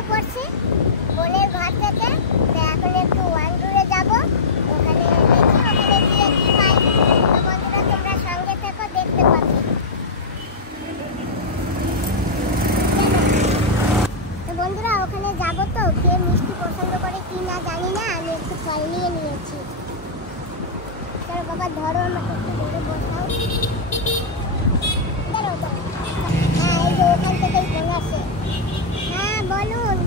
বেরিয়ে পড়ছি বোনের ঘর থেকে। তো এখন একটু ওয়ান্ডুরে যাব, ওখানে গিয়ে কি পাই। তো বন্ধুরা তোমরা সঙ্গে থেকো, দেখতে পাবে। তো বন্ধুরা ওখানে যাব, তো কে মিষ্টি পছন্দ করে কি না জানি না, আমি একটু ফল নিয়ে নিয়েছি। চলো বাবা ধরো, আমাকে একটু ধরে বসাও। হ্যাঁ এই যে ওখান থেকেই ফোন আসে। হ্যাঁ বলুন।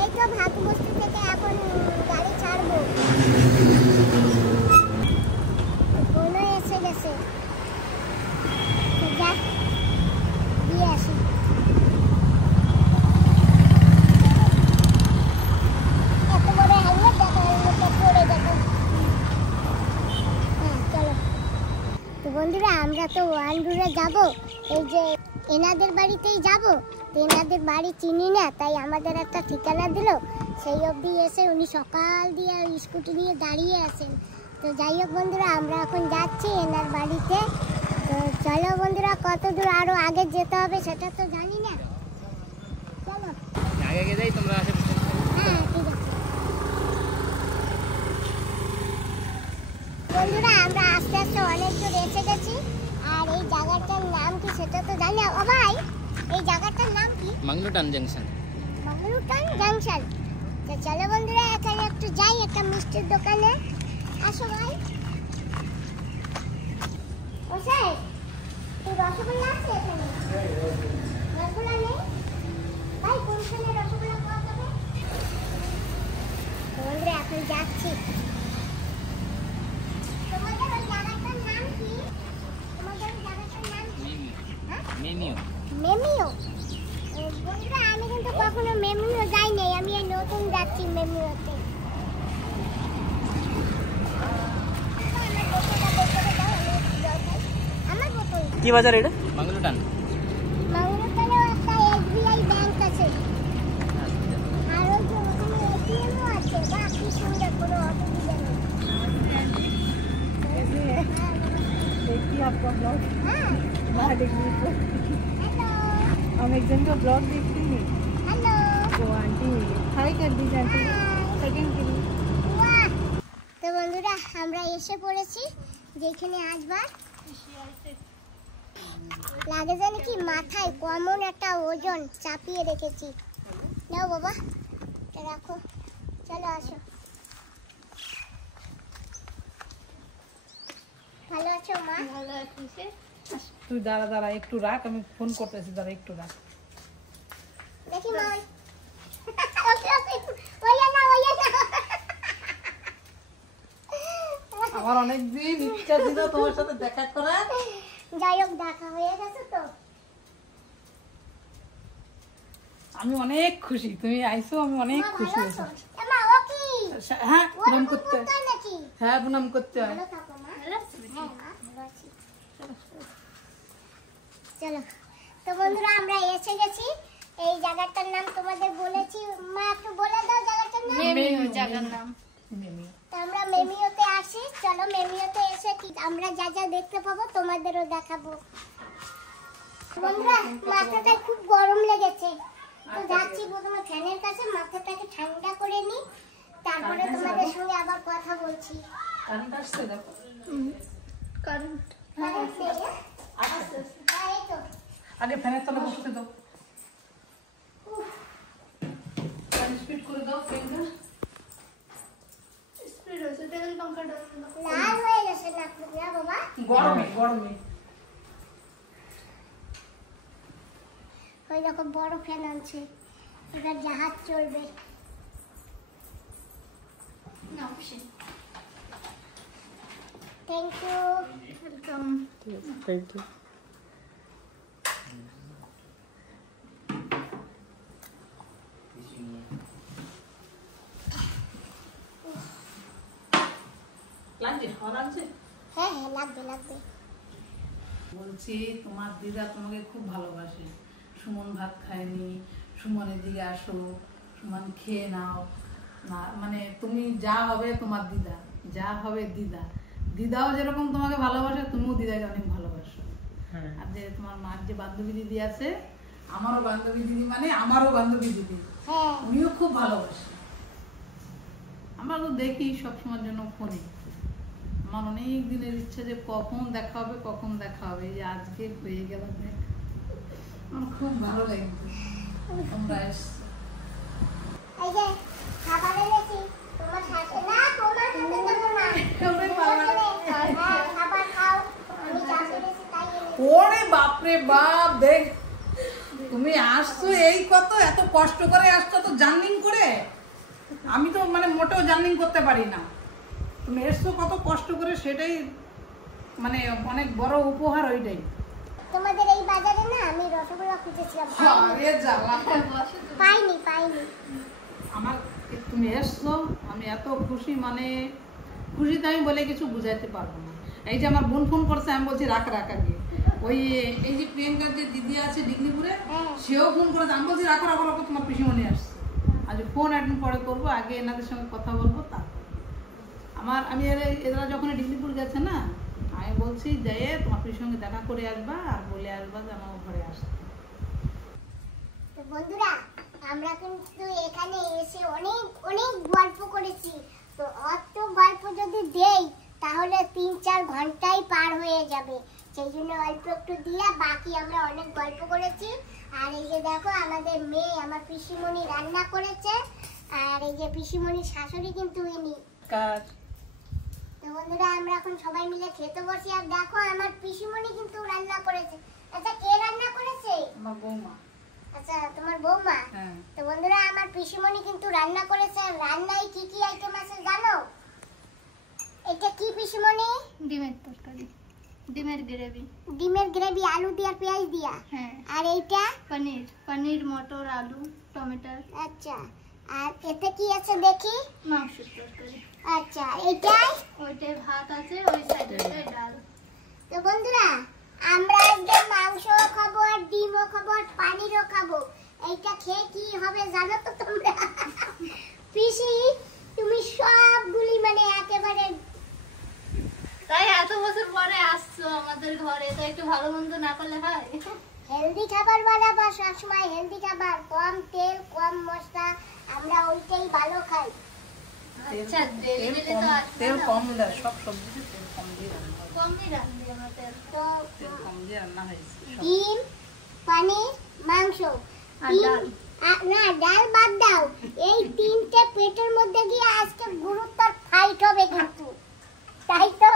এই তো ভাতবস্তি থেকে এখন গাড়ি ছাড়বো, ফোনও এসে গেছে। যাক দিয়ে আসি। এত বড় হেলমেট দেখা পড়ে গেল। হ্যাঁ চলো। তো বন্ধুরা আমরা তো ওয়ান্ডুরে যাব, এই যে এনাদের বাড়িতেই যাব। তো এনাদের বাড়ি চিনি না, তাই আমাদের একটা ঠিকানা দিল, সেই অবধি এসে উনি সকাল দিয়ে স্কুটি নিয়ে দাঁড়িয়ে আছেন। তো যাই হোক বন্ধুরা আমরা এখন যাচ্ছি এনার বাড়িতে। তো চলো বন্ধুরা, কত দূর আরো আগে যেতে হবে সেটা তো জানি না। চলো আগে আগে যাই, তোমরা আসে। হ্যাঁ ঠিক আছে বন্ধুরা, আমরা আস্তে আস্তে অনেক দূর এসে গেছি। আর এই জায়গাটার নাম কি সেটা তো জানি না। ও ভাই এই জায়গাটার নাম কি? মাংলুটান জাংশন। মাংলুটান জাংশন। তো চলো বন্ধুরা এখানে একটু যাই, একটা মিষ্টির দোকানে। আসো ভাই। ও স্যার এই রসগোল্লা আছে এখানে? রসগোল্লা নেই ভাই, কোনখানে রসগোল্লা পাওয়া যাবে? বন্ধুরা এখন যাচ্ছি। তোমাদের ওই জায়গাটার নাম কি? তোমাদের ওই জায়গাটার নাম কি? মেমিও। মেমিও। বন্ধুরা আমি কিন্তু কখনো মেমিও যাই নাই, আমি এই নতুন যাচ্ছি মেমিওতে। কি বাজার এটা? মাংলুটান। মাংলুটানেও একটা এসবিআই ব্যাংক আছে, আর ওই যে ওখানে এটিএমও আছে। বাহ কি সুন্দর, কোনো অসুবিধা নেই। देखिए आपका ब्लॉग। हाँ वहाँ देखिए तो हेलो हम एक जन का ब्लॉग देखते हैं, हेलो तो आंटी हाई कर दीजिए आंटी सेकंड के लिए। वाह। তো বন্ধুরা আমরা এসে পড়েছি যেখানে আসবার লাগে জানি কি মাথায় কমন একটা ওজন চাপিয়ে রেখেছি। নাও বাবা এটা রাখো, চলো আসো। ভালো আছো মা? ভালো আছিস? তুই দাঁড়া দাঁড়া একটু রাখ, আমি ফোন করতেছি, দাঁড়া একটু রাখ। দেখি মা ওকে ওকে ওইয়া না ওইয়া না। আমার অনেক দিন ইচ্ছা ছিল তোমার সাথে দেখা করার। যাই হোক দেখা হয়ে গেছে তো। আমি অনেক খুশি তুমি আইছো, আমি অনেক মা খুশি ভালো হয়েছি। আছো? মা ও কি? হ্যাঁ ওরা প্রণাম খুব করতে, বোকা নাকি? হ্যাঁ প্রণাম করতে হয়। ভালো থাকো মা। ভালো আছিস? হ্যাঁ মা ভালো আছি। চলো তো বন্ধুরা আমরা এসে গেছি। এই জায়গাটার নাম তোমাদের বলেছি, মা একটু বলে দাও জায়গাটার নাম। মেমিও জায়গার নাম। তো আমরা মেমিওতে আসি। চলো মেমিওতে এসে কি আমরা যা যা দেখতে পাবো তোমাদেরও দেখাবো। বন্ধুরা মাথাটা খুব গরম লেগেছে, তো যাচ্ছি প্রথমে ফ্যানের কাছে, মাথাটাকে ঠান্ডা করে নিই, তারপরে তোমাদের সঙ্গে আবার কথা বলছি। কারেন্ট আসছে দেখো। কারেন্ট কারেন্ট নেই, হ্যাঁ? আসছে। হ্যাঁ, এই তো। আগে ফ্যানের তলে বসতে দাও, স্পিড করে দাও ফ্যানটা। স্পিড হচ্ছে টেবিল পাঙ্খাটা। লাল হয়ে গেছে নাকটা বাবা। গরমে গরমে ওই রকম বড় ফ্যান আনছে, এবার জাহাজ চলবে। না খুশি। Thank you. Welcome. Thank you. লাগছে লাগছে। হ্যাঁ হ্যাঁ লাগবে লাগবে। বলছি তোমার দিদা তোমাকে খুব ভালোবাসে। সুমন ভাত খায়নি, সুমনের দিকে আসো, সুমন খেয়ে নাও। না মানে তুমি যা হবে তোমার দিদা, যা হবে দিদা, দিদাও যেরকম তোমাকে ভালোবাসে তুমিও দিদাকে অনেক ভালোবাসো। আর যে তোমার মার যে বান্ধবী দিদি আছে আমারও বান্ধবী দিদি মানে আমারও বান্ধবী দিদি, হ্যাঁ উনিও খুব ভালোবাসে। আমরা তো দেখি সবসময়ের জন্য ফোনে। আমার অনেক দিনের ইচ্ছে যে কখন দেখা হবে, কখন দেখা হবে, এই যে আজকে হয়ে গেল। আমার খুব ভালো লাগছে তোমরা এসছো। এই যে খাবার এনেছি, তোমার সাথে না, তোমার সাথে দেবো না। হ্যাঁ, খাবার খাও, আমি যা করেছি তাই এনেছি। ওরে বাপরে বাপ, দেখ তুমি আসছো, এই কত এত কষ্ট করে আসছো, তো জার্নিং করে। আমি তো মানে মোটেও জার্নিং করতে পারি না, তুমি এসছো কত কষ্ট করে, সেটাই মানে অনেক বড় উপহার। ওইটাই তোমাদের এই বাজারে না আমি রসগোল্লা খুঁজেছিলাম, আরে জ্বালা। পাইনি পাইনি। আমার তুমি এসছো, আমি এত খুশি, মানে খুশিতে আমি বলে কিছু বুঝাইতে পারবো না। এই যে আমার বোন ফোন করছে, আমি বলছি রাখ রাখ আগে। ওই এই যে প্রিয়াঙ্কার যে দিদি আছে ডিগনিপুরে, হ্যাঁ। সেও ফোন করেছে, আমি বলছি রাখো রাখো রাখো, তোমার পিসিমণি আসছে। আজ ফোন একদিন পরে করবো, আগে এনাদের সঙ্গে কথা বলবো। তারপর আমি এরা যখন ডিগনিপুর গেছে না, আমি বলছি যে তোমার পিসির সঙ্গে দেখা করে আসবা আর বলে আসবা যে আমার ঘরে আসতে। তো বন্ধুরা, আমরা কিন্তু এখানে এসে অনেক অনেক গল্প করেছি। তো অত গল্প যদি দেই তাহলে 3-4 ঘন্টাই পার হয়ে যাবে, সেই জন্য অল্প একটু দিয়ে বাকি আমরা অনেক গল্প করেছি। আর এই যে দেখো আমাদের মেয়ে, আমার পিসিমণি রান্না করেছে, আর এই যে পিসিমণির শাশুড়ি কিন্তু ইনি। তো বন্ধুরা, আমরা এখন সবাই মিলে খেতে বসি। আর দেখো আমার পিসিমণি কিন্তু রান্না করেছে। আচ্ছা, কে রান্না করেছে? আমার বৌমা। আচ্ছা, তোমার বৌমা। হ্যাঁ। তো বন্ধুরা, আমার পিসিমণি কিন্তু রান্না করেছে। রান্নায় কি কি আইটেম আছে জানো? এটা কি পিসিমণি? ডিমের তরকারি, ডিমের গ্রেভি। ডিমের গ্রেভি, আলু দিয়ে আর পেঁয়াজ দিয়া। হ্যাঁ। আর এইটা পনির, পনির, মটর, আলু, টমেটো। আচ্ছা, আর এতে কি আছে দেখি? মাংসের তরকারি। আচ্ছা, এইটাই। ওইটাই ভাত আছে, ওই সাইডে ডাল। তো বন্ধুরা, আমরা আজকে মাংসও খাবো আর ডিমও খাবো আর পানিরও খাবো। এইটা খেয়ে কি হবে জানো তো তোমরা? পিসি, তুমি সবগুলি মানে একেবারে, তাই এত বছর পরে আসছো আমাদের ঘরে, তো একটু ভালো মন্দ না করলে হয়? হেলদি খাবার বানাবো, সবসময় হেলদি খাবার, কম তেল কম মশলা, আমরা ওইটাই ভালো খাই। আচ্ছা, ডেলিভারি তো আসবে তেল না। কম দেয়, সব সবজিতে তেল কম দিয়ে রান্না হয়। কমই রান্ধি আমরা তেল। তো তেল কম দিয়ে রান্না হয়েছে সব। ডিম, পানির, মাংস আর ডিম- ডাল। না, ডাল বাদ দাও। এই তিনটে পেটের মধ্যে গিয়ে আজকে গুরুত্বর ফাইট হবে কিন্তু, তাই তো?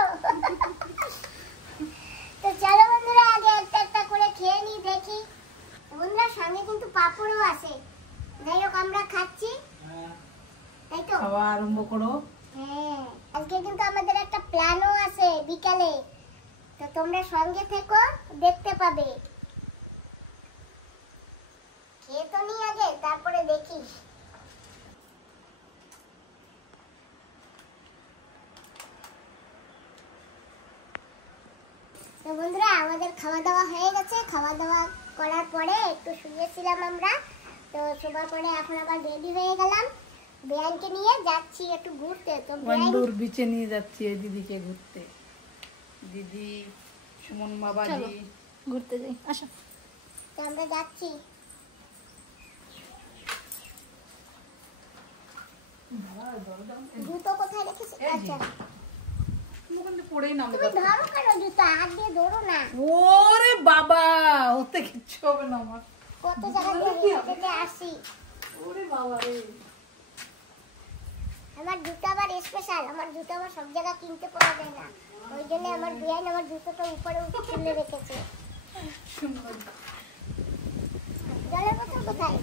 তো চলো বন্ধুরা, আগে একটা একটা করে খেয়ে নিই, দেখি। বন্ধুরা, সঙ্গে কিন্তু পাপড়ও আছে। যাই হোক, আমরা খাচ্ছি, তাই তো? খাওয়া আরম্ভ করো। হ্যাঁ, আজকে কিন্তু আমাদের একটা প্ল্যানও আছে বিকালে, তো তোমরা সঙ্গে থেকো, দেখতে পাবে। খেয়ে তো নি আগে, তারপরে দেখিস। তো বন্ধুরা, আমাদের খাওয়া দাওয়া হয়ে গেছে। খাওয়া দাওয়া করার পরে একটু শুয়েছিলাম আমরা। তো শোবার পরে এখন আবার রেডি হয়ে গেলাম, বেয়ানকে নিয়ে যাচ্ছি একটু ঘুরতে। তো বেয়ান, ওয়ান্ডুর বিচে নিয়ে যাচ্ছি এই দিদিকে ঘুরতে। দিদি, সুমন বাবাজি। ঘুরতে যাই, আসো। তো আমরা যাচ্ছি। জুতো কোথায় রেখেছি? এই যে। আচ্ছা, তুমি ওখান থেকে পড়েই নামবে। তুমি ধরো কেন জুতো? হাত দিয়ে ধরো না। ওরে বাবা, ওতে কিচ্ছু হবে না আমার। কত জায়গা দিয়ে হেঁটে আসি। ওরে বাবা রে। আমার জুতো আবার স্পেশাল, আমার জুতো আবার সব জায়গা কিনতে পাওয়া যায় না, ওই জন্য আমার বিয়ান আমার জুতোটা উপরে তুলে রেখেছে। জলের বোতল কোথায়?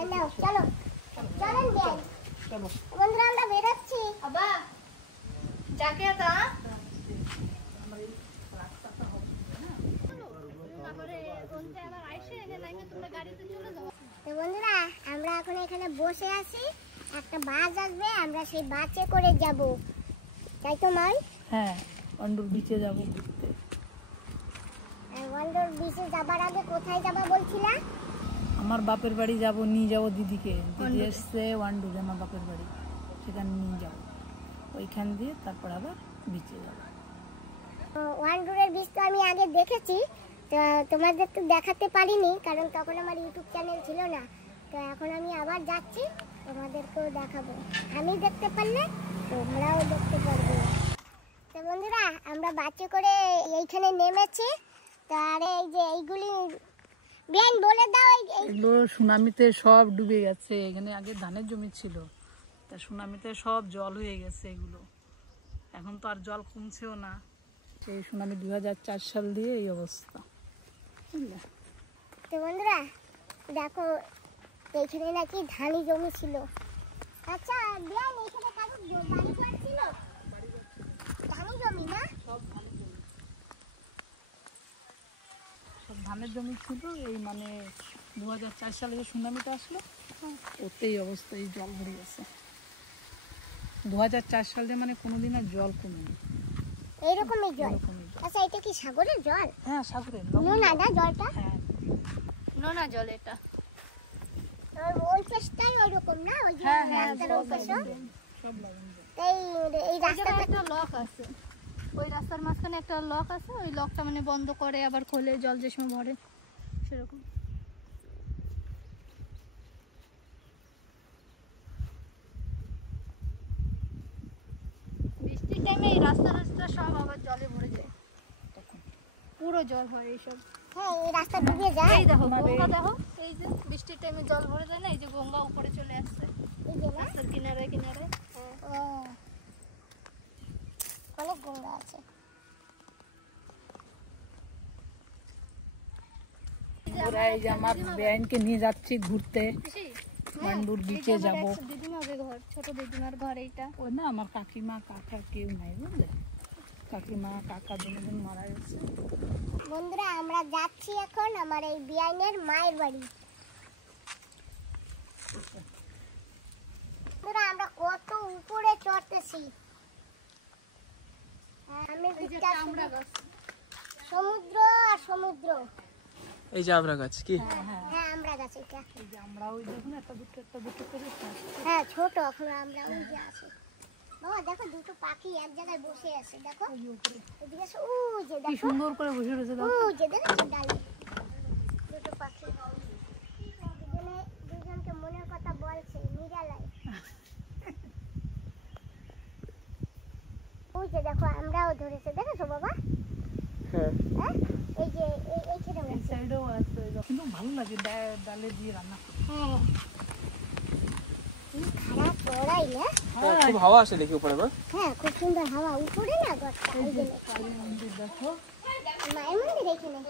এই নাও, চলো চলেন বিয়ান। চলো। বন্ধুরা, আমরা বেরোচ্ছি। আবা, যাকে তা তো বন্ধুরা, আমরা এখন এখানে বসে আছি, একটা বাস আসবে, আমরা সেই বাসে করে যাব, তাই তো নয়? হ্যাঁ, ওয়ান্ডুর বিচে যাবো ঘুরতে। ওয়ান্ডার বিচে যাবার আগে কোথায় যাবা বলছিলা? আমার বাপের বাড়ি যাব, নিয়ে যাবো দিদিকে। দিদি এসছে ওয়ান্ডুরে, আমার বাপের বাড়ি, সেখানে নিয়ে যাবো। ওইখান দিয়ে তারপর আবার বিচে যাবো। ওয়ান্ডারের বিচ তো আমি আগে দেখেছি, তো তোমাদের তো দেখাতে পারিনি, কারণ তখন আমার ইউটিউব চ্যানেল ছিল না। তো এখন আমি আবার যাচ্ছি, তোমাদেরকেও দেখাবো। আমি দেখতে পারলে তোমরাও দেখতে পারবে। তো বন্ধুরা, আমরা বাচ্চা করে এইখানে নেমেছি। তার এই যে এইগুলি বিয়ান বলে দাও। এগুলো সুনামিতে সব ডুবে গেছে। এখানে আগে ধানের জমি ছিল, তা সুনামিতে সব জল হয়ে গেছে এগুলো। এখন তো আর জল কমছেও না। সেই সুনামি 2004 সাল দিয়ে এই অবস্থা। তো বন্ধুরা দেখো, এইখানে নাকি ধানি জমি ছিল। আচ্ছা বিয়ান, এইখানে কারো বাড়ি ঘর ছিল? ধানি জমি না? সব ধানের জমি ছিল। এই মানে 2004 সালে যে সুনামিটা আসলো, ওতেই অবস্থা, এই জল ভরে গেছে। 2004 সালে মানে কোনোদিন আর জল কমেনি, এইরকমই জল। এরকমই জল। আচ্ছা, এটা কি সাগরের জল? হ্যাঁ, সাগরের। নোনা না জলটা? হ্যাঁ, নোনা জল এটা। আর ওই পাশটাই ওইরকম না? ওই যে হ্যাঁ, হ্যাঁ, রাস্তার ওই পাশে? সব লবণ জল। এই রাস্তাটা একটা লক আছে, ওই রাস্তার মাঝখানে একটা লক আছে। ওই লকটা মানে বন্ধ করে আবার খোলে, জল যে সময় ভরে সেরকম। বৃষ্টির টাইমে এই রাস্তা সব আবার জলে ভরে যায়, পুরো জল হয় এইসব। হ্যাঁ, এই রাস্তা ডুবে যায়। এই দেখো গঙ্গা, দেখো এই যে বৃষ্টির টাইমে জল ভরে যায় না, এই যে গঙ্গা উপরে চলে আসছে এই যে না? রাস্তার কিনারে কিনারে। ও, অনেক গঙ্গা আছে। ওরা এই যে আমার বেআইনকে নিয়ে যাচ্ছি ঘুরতে, মান্ডুর বিচে যাব। দিদিমার ঘর, ছোট দিদিমার ঘর এইটা। ওই না, আমার কাকিমা কাকা কেউ নাই, বুঝলে? কাকিমা কাকা দুজন মারা গেছে। বন্ধুরা, আমরা যাচ্ছি এখন আমার এই বিয়াইনের মায়ের বাড়ি। বন্ধুরা, আমরা কত উপরে চড়তেছি। আমি সমুদ্র আর সমুদ্র। এই যে আমরা গাছ কি? হ্যাঁ, আমরা গাছ এটা। এই যে আমরা ওই দেখুন একটা দুটো করে হ্যাঁ, ছোট এখন আমরা ওই যে আছি। বাবা দেখো, দুটো পাখি এক জায়গায় বসে আছে। দেখো এদিকে আসো, ওই যে কি দেখো, সুন্দর করে বসে রয়েছে। ওই যে দেখো ডালে দুটো পাখি। দুজনকে মনের কথা বলছে নিরালায়। ওই যে দেখো, আমরাও ধরেছে, দেখেছো বাবা? হ্যাঁ, হ্যাঁ, এই যে এইখানে এই সাইডেও আছে, কিন্তু ভালো লাগে ডালে দিয়ে রান্না করতে। হ্যাঁ, কি খারাপ পড়াই না? খুব হাওয়া আসে দেখি উপরে। হ্যাঁ, খুব সুন্দর হাওয়া উপরে না গছটা। এই যে কালী মন্দির দেখো। মায়ের মন্দির এখানে।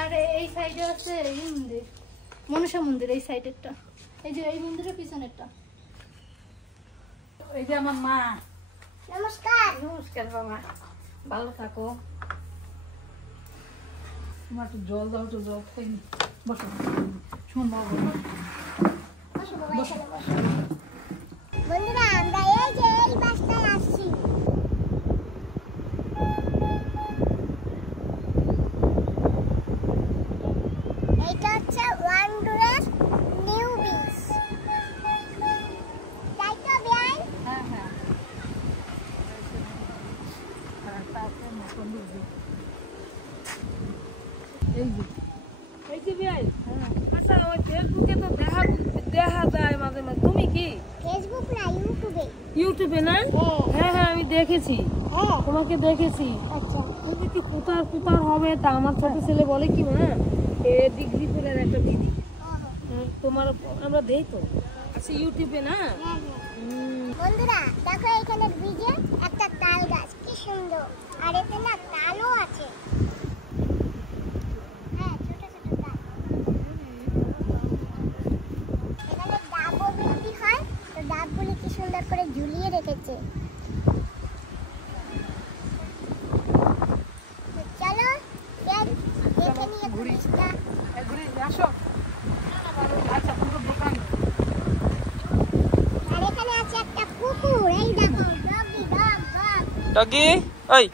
আর এই সাইডে আছে এই মন্দির, মনসা মন্দির, এই সাইডেরটা। এই যে এই মন্দিরের পিছনেরটা। এই যে আমার মা। নমস্কার। নমস্কার বাবা, ভালো থাকো। তোমার একটু জল দাও, তো জল খাই। বসো, শুন বাবা। বসো বাবা, এখানে বসো। বন্ধুরা, আমরা এই যে এই বাসটায় আসছি। এইটা হচ্ছে ওয়ান্ডুরের নিউ বিচ। তাই তো বেআই? হ্যাঁ, হ্যাঁ। আর তারপরে নতুন দিদি। এই যে ভাই, আচ্ছা ওই ফেসবুকে তো দেখা যায় মাঝে মাঝে। তুমি কি ফেসবুক না, ইউটিউবে? ইউটিউবে না? হ্যাঁ। হ্যাঁ, হ্যাঁ, আমি দেখেছি, হ্যাঁ, তোমাকে দেখেছি। আচ্ছা। তুমি কি কোথার হবে তা? আমার ছোট ছেলে বলে কি মা, এ ডিগ্রি ফেলের একটা দিদি তোমার, আমরা দেই তো। আচ্ছা, ইউটিউবে না? হ্যাঁ, হ্যাঁ। বন্ধুরা দেখো, এখানে ব্রিজে একটা তাল গাছ, কি সুন্দর। আর এতে না তালও আছে। হ্যাঁ, ছোট ছোট তাল। এখানে ডাবও বিক্রি হয়, তো ডাবগুলি কি সুন্দর করে ঝুলিয়ে রেখেছে। তো চলো দেখে নিয়ে ব্রিজটা। ঘুরে আসো। আচ্ছা, তোমার দোকান। আর এখানে আছে একটা পুকুর, এই দেখো, ডগি ডগ ডগ। ডগি, ওই